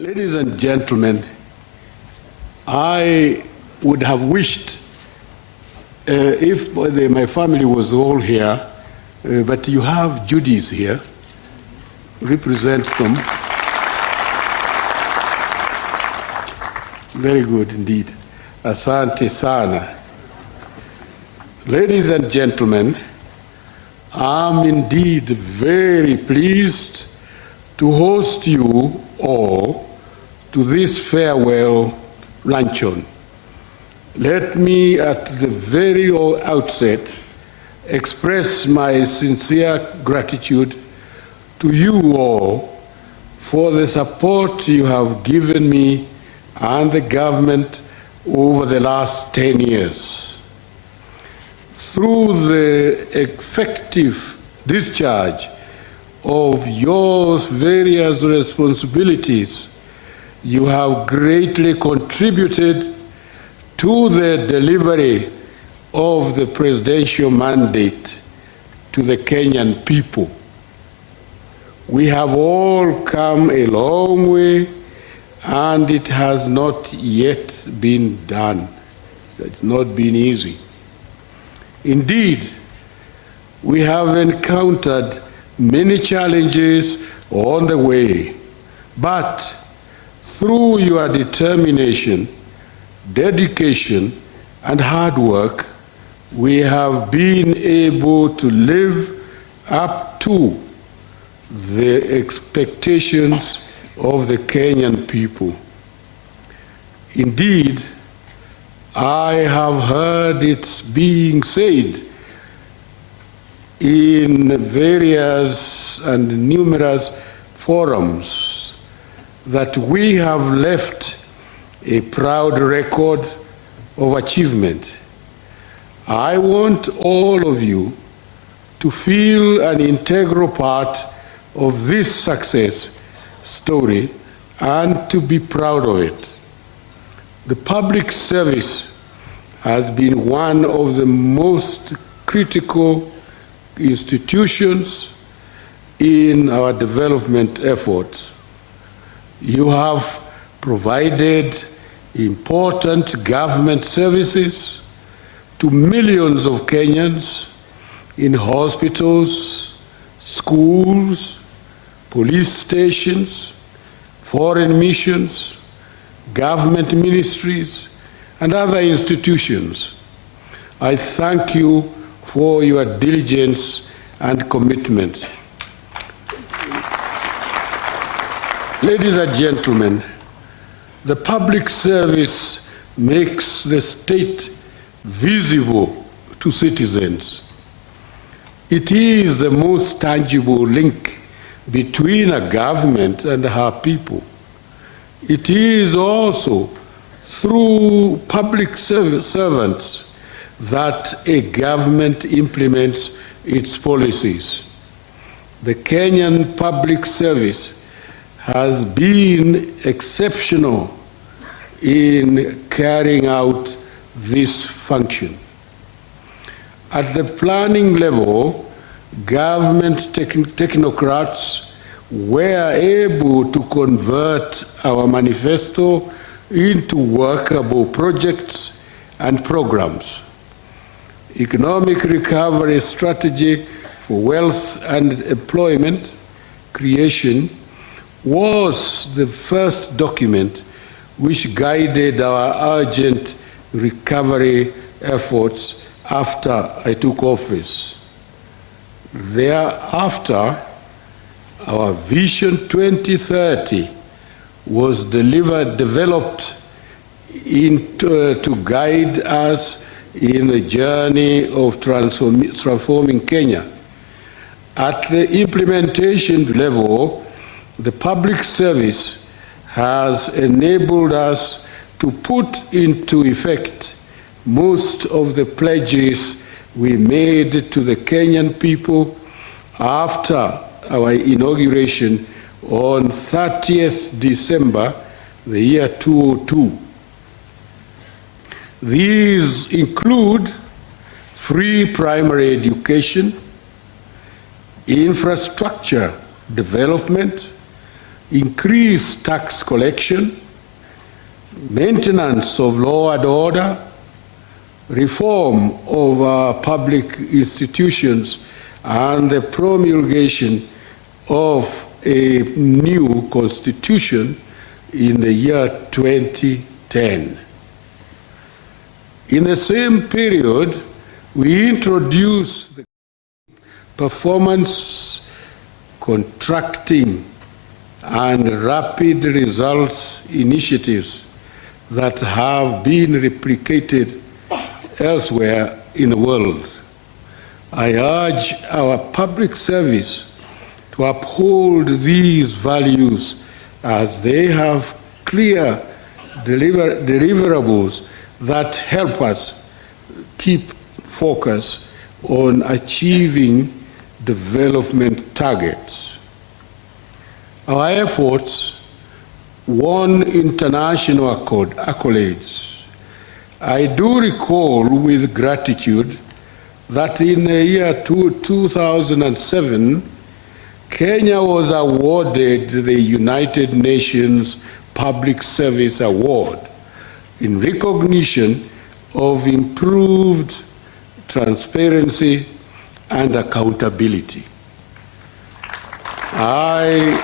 Ladies and gentlemen, I would have wished if my family was all here, but you have Judy's here, represent them. Very good indeed. Asante sana. Ladies and gentlemen, I'm indeed very pleased to host you all to this farewell luncheon. Let me at the very outset express my sincere gratitude to you all for the support you have given me and the government over the last 10 years. Through the effective discharge of your various responsibilities, you have greatly contributed to the delivery of the presidential mandate to the Kenyan people. We have all come a long way, and it has not yet been done. It's not been easy. Indeed, we have encountered many challenges on the way, but through your determination, dedication, and hard work, we have been able to live up to the expectations of the Kenyan people. Indeed, I have heard it being said in various and numerous forums that we have left a proud record of achievement. I want all of you to feel an integral part of this success story and to be proud of it. The public service has been one of the most critical institutions in our development efforts. You have provided important government services to millions of Kenyans in hospitals, schools, police stations, foreign missions, government ministries, and other institutions. I thank you for your diligence and commitment. Ladies and gentlemen, the public service makes the state visible to citizens. It is the most tangible link between a government and her people. It is also through public servants that a government implements its policies. The Kenyan public service has been exceptional in carrying out this function. At the planning level, government technocrats were able to convert our manifesto into workable projects and programs. Economic recovery strategy for wealth and employment creation was the first document which guided our urgent recovery efforts after I took office. Thereafter, our Vision 2030 was developed to guide us in the journey of transforming Kenya. At the implementation level, the public service has enabled us to put into effect most of the pledges we made to the Kenyan people after our inauguration on 30th December, the year 2002. These include free primary education, infrastructure development, increased tax collection, maintenance of law and order, reform of our public institutions, and the promulgation of a new constitution in the year 2010. In the same period, we introduced the performance contracting and rapid results initiatives that have been replicated elsewhere in the world. I urge our public service to uphold these values as they have clear deliverables that help us keep focus on achieving development targets. Our efforts won international accolades. I do recall with gratitude that in the year 2007, Kenya was awarded the United Nations Public Service Award in recognition of improved transparency and accountability. I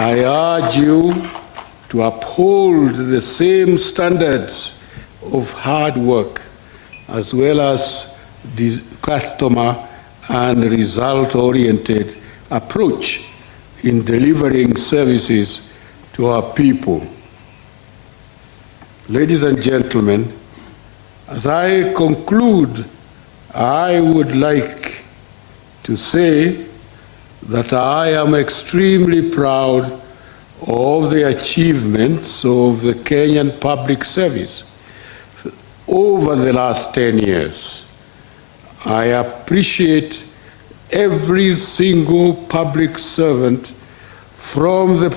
urge you to uphold the same standards of hard work as well as the customer and result-oriented approach in delivering services to our people. Ladies and gentlemen, as I conclude, I would like to say that I am extremely proud of the achievements of the Kenyan public service over the last 10 years. I appreciate every single public servant from the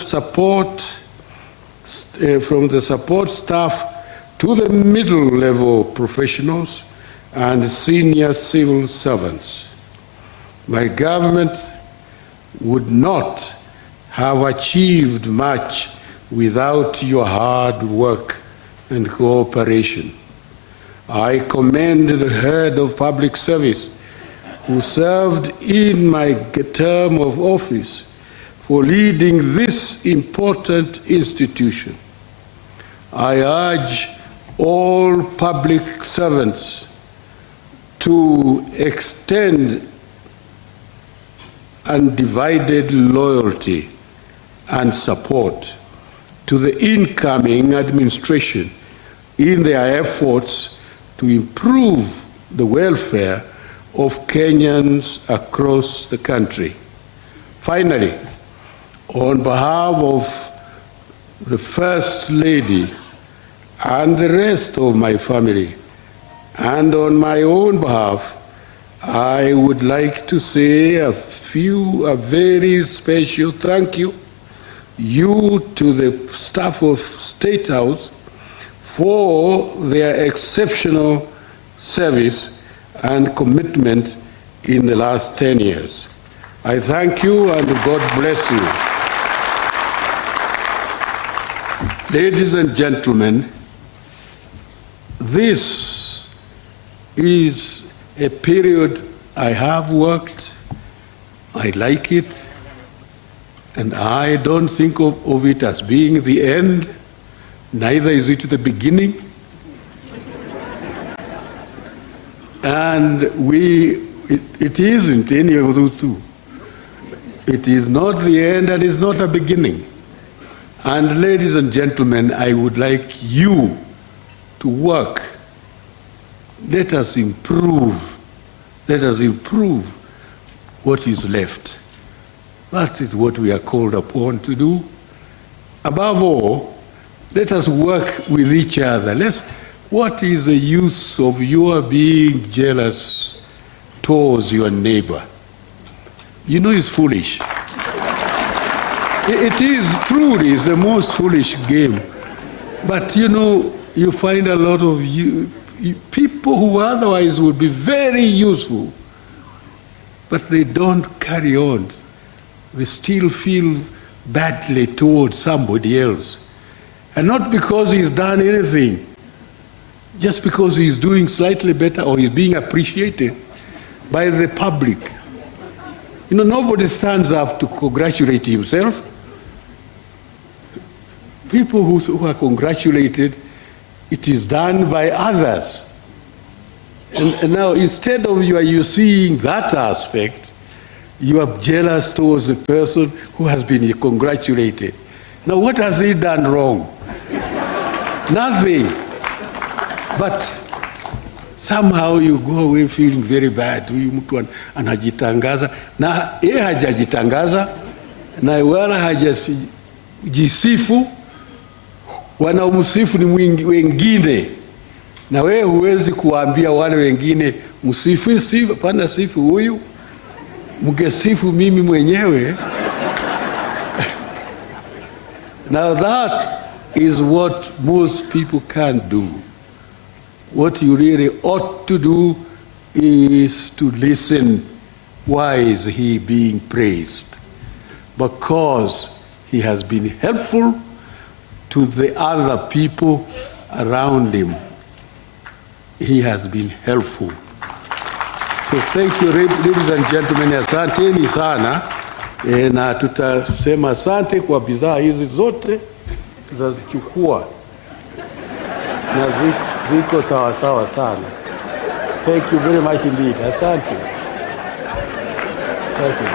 support staff to the middle-level professionals and senior civil servants. My government would not have achieved much without your hard work and cooperation. I commend the head of public service who served in my term of office for leading this important institution. I urge all public servants to extend undivided loyalty and support to the incoming administration in their efforts to improve the welfare of Kenyans across the country. Finally, on behalf of the First Lady and the rest of my family, and on my own behalf, I would like to say a very special thank you to the staff of State House for their exceptional service and commitment in the last 10 years. I thank you and God bless you. Ladies and gentlemen, this is a period I have worked, I like it, and I don't think of it as being the end, neither is it the beginning. And it isn't any of those two. It is not the end and it's not a beginning. And ladies and gentlemen, I would like you to work. Let us improve. Let us improve what is left. That is what we are called upon to do. Above all, let us work with each other. What is the use of your being jealous towards your neighbor? You know it's foolish. It is truly the most foolish game. But you know, you find a lot of people who otherwise would be very useful, but they don't carry on. They still feel badly towards somebody else. And not because he's done anything, just because he's doing slightly better or he's being appreciated by the public. You know, nobody stands up to congratulate himself. People who are congratulated, it is done by others. And now instead of you seeing that aspect, you are jealous towards the person who has been congratulated. Now what has he done wrong? Nothing. But somehow you go away feeling very bad. Huyu mtu anajitangaza na yeye hajajitangaza na wala hajajisifu, wanaomsifu ni wengine, na wewe huwezi kuambia wale wengine msifu, sifu pana sifu huyu, mngesifu mimi mwenyewe. Now that is what most people can't do. What you really ought to do is to listen. Why is he being praised? Because he has been helpful to the other people around him. He has been helpful. So thank you, ladies and gentlemen. Asanteni sana. Na tutasema asante kwa bidhaa hizi zote tutazichukua na ziko sawa sawa sana. Thank you very much indeed. Asante. Thank you.